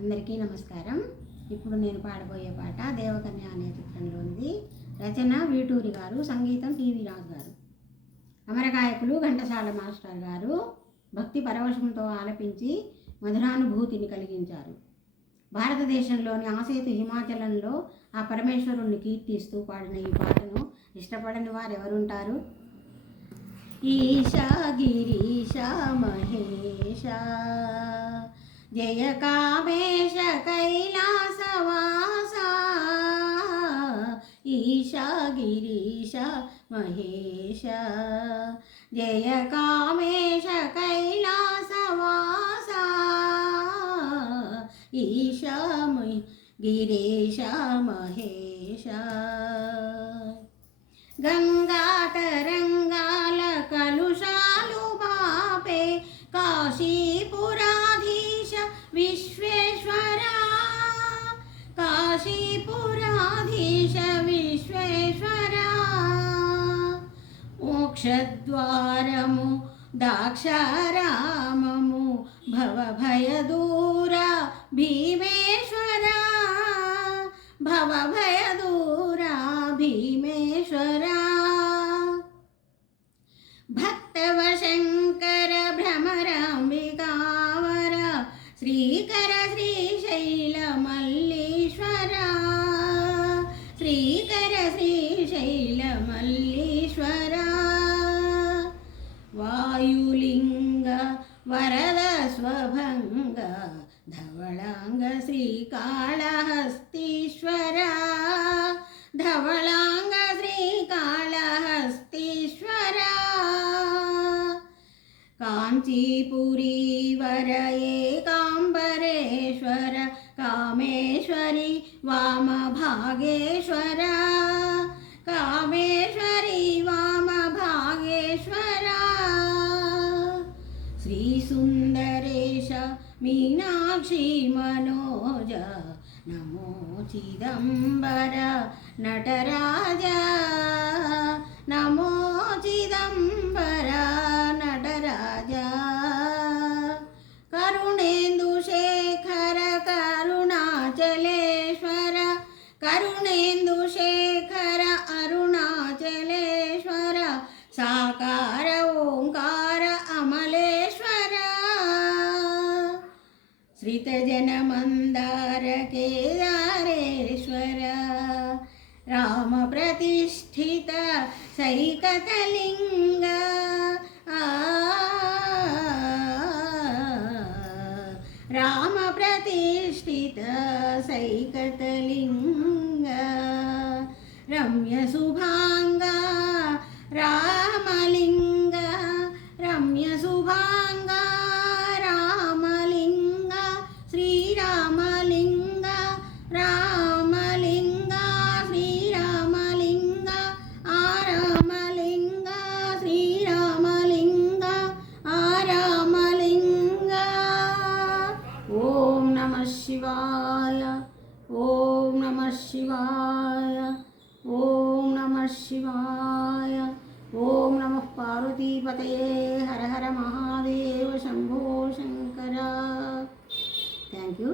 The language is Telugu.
అందరికీ నమస్కారం. ఇప్పుడు నేను పాడబోయే పాట దేవకన్య అనే చిత్రంలో ఉంది. రచన వీటూరి గారు, సంగీతం టీవీ రాజు గారు. అమరగాయకులు ఘంటసాల మాస్టర్ గారు భక్తి పరవశంతో ఆలపించి మధురానుభూతిని కలిగించారు. భారతదేశంలోని ఆసేతు హిమాచలంలో ఆ పరమేశ్వరుణ్ణి కీర్తిస్తూ పాడిన ఈ పాటను ఇష్టపడని వారు ఎవరుంటారు? ఈశా గిరీశ మహేశ జయ కామేశ కైలాసవాస ఈశా గిరీశ మహేశ జయ కామేశ కైలాసవాస ఈశా గిరీశ మహేశ గంగా తరంగాల కలుషాలు బాపే కాశీపురాధీశ విశ్వేశ్వర కాశీపురాధీశ విశ్వేశ్వర మోక్షద్వారము దాక్షారామము భవభయదూర భీమేశ్వర భవభయదూర భీమేశ్వర భక్తవశంకర భ్రమరాంబికావర శ్రీకర శ్రీశైల మల్లీశ్వర శ్రీకర శ్రీశైల మల్లీశ్వర వాయులింగ వరద స్వభంగ ధవళాంగ శ్రీకాళహస్తీశ్వర ధవళాంగ శ్రీకాళహస్తీశ్వర కాంచీపురీవర ఏకాంబరేశ్వర కామేశ్వరి వామభాగేశ్వర కామేశ్వరి వామభాగేశ్వర శ్రీసుందరేశ మీనాక్షి మనోజ నమో చిదంబర నటరాజ నమో చిదంబర నటరాజ కరుణేందు శేఖర కరుణాచలేశ్వర కరుణేందు శేఖర అరుణాచలేశ్వర సాకార ఓంకార అమలేశ్వర శ్రితజన మందార కేదారేశ్వర రామ ప్రతిష్ఠిత సైకతలింగ రామ ప్రతిష్ఠిత సైకతలింగ రమ్య శుభాంగ రామలింగ రమ్య శుభాంగ రామలింగ శ్రీరామలింగ రామలింగ శ్రీరామలింగ ఆరామలింగ శ్రీరామలింగ ఆరామలింగ. ఓం నమః శివాయ ఓం నమః శివాయ ఓం నమః శివాయ ఓం నమః పార్వతీపతయే హర హర మహాదేవ శంభో శంకర. Thank you.